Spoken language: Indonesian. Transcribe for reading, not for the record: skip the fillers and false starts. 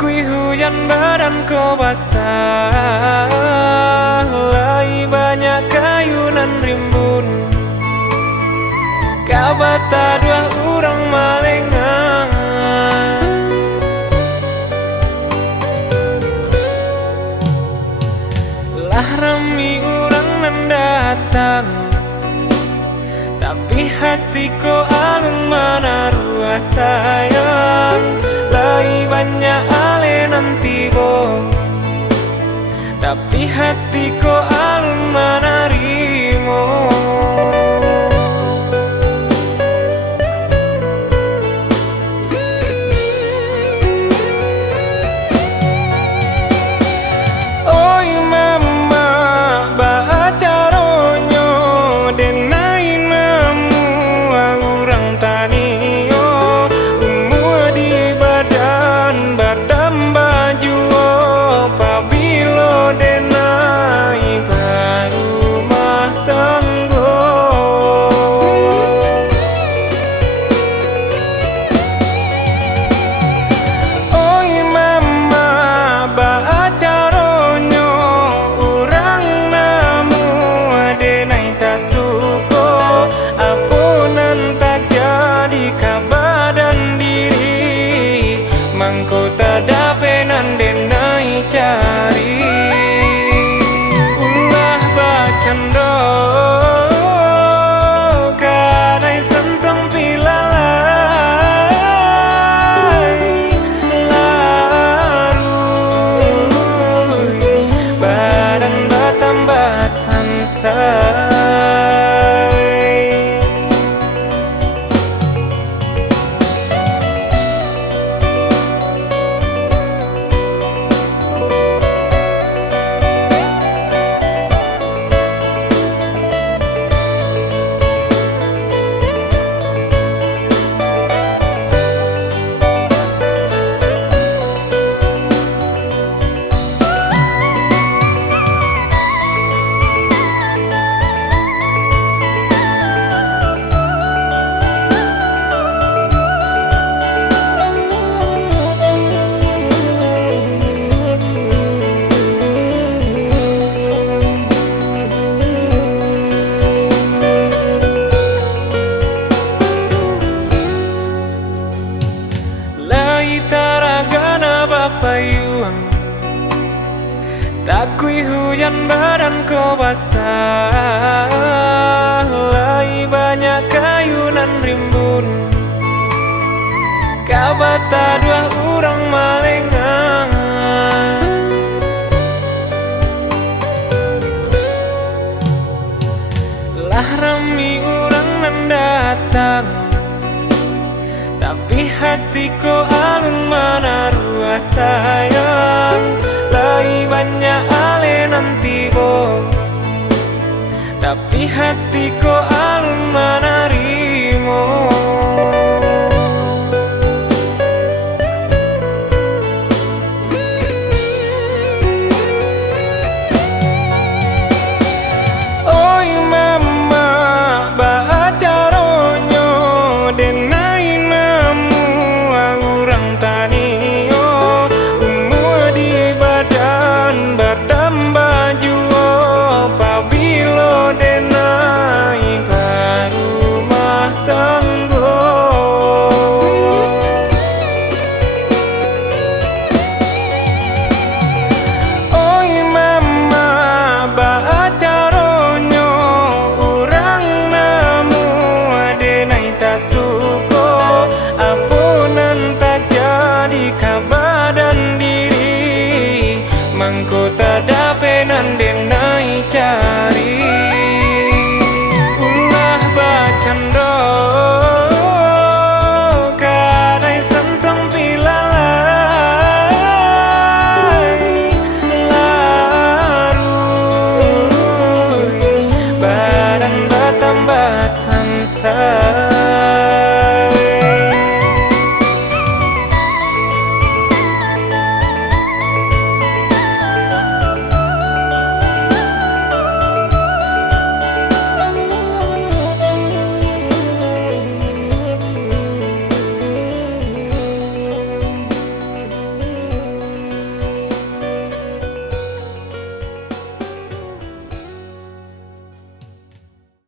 Takui hujan badanku basah, lagi banyak kayunan rimbun. Kabata dua orang malengan, lah rami orang nan datang, tapi hatiku alun menaruh sayang. Lagi banyak alenan tiba, tapi hatiku alun menarimu. Oi mama, baca ronyo denai namu orang tanio. Umur di badan batam baju pabilo denai baru mah tanggo. Oi mama, baca ronyo orang namu denai tak suko. Apunan tak jadi kabadan diri, mangko tak dapenan denai cari. Ulah bacando kadai sentong pilalai larui badan batambah sansai. Taragana bapayuang, takui hujan badanku basah, lagi banyak kayunan rimbun. Kabata dua orang malengan, lah rami orang nan datang, tapi hatiku alun menaruh sayang. Lagi banyak alenan tiba, tapi hatiku alun menari.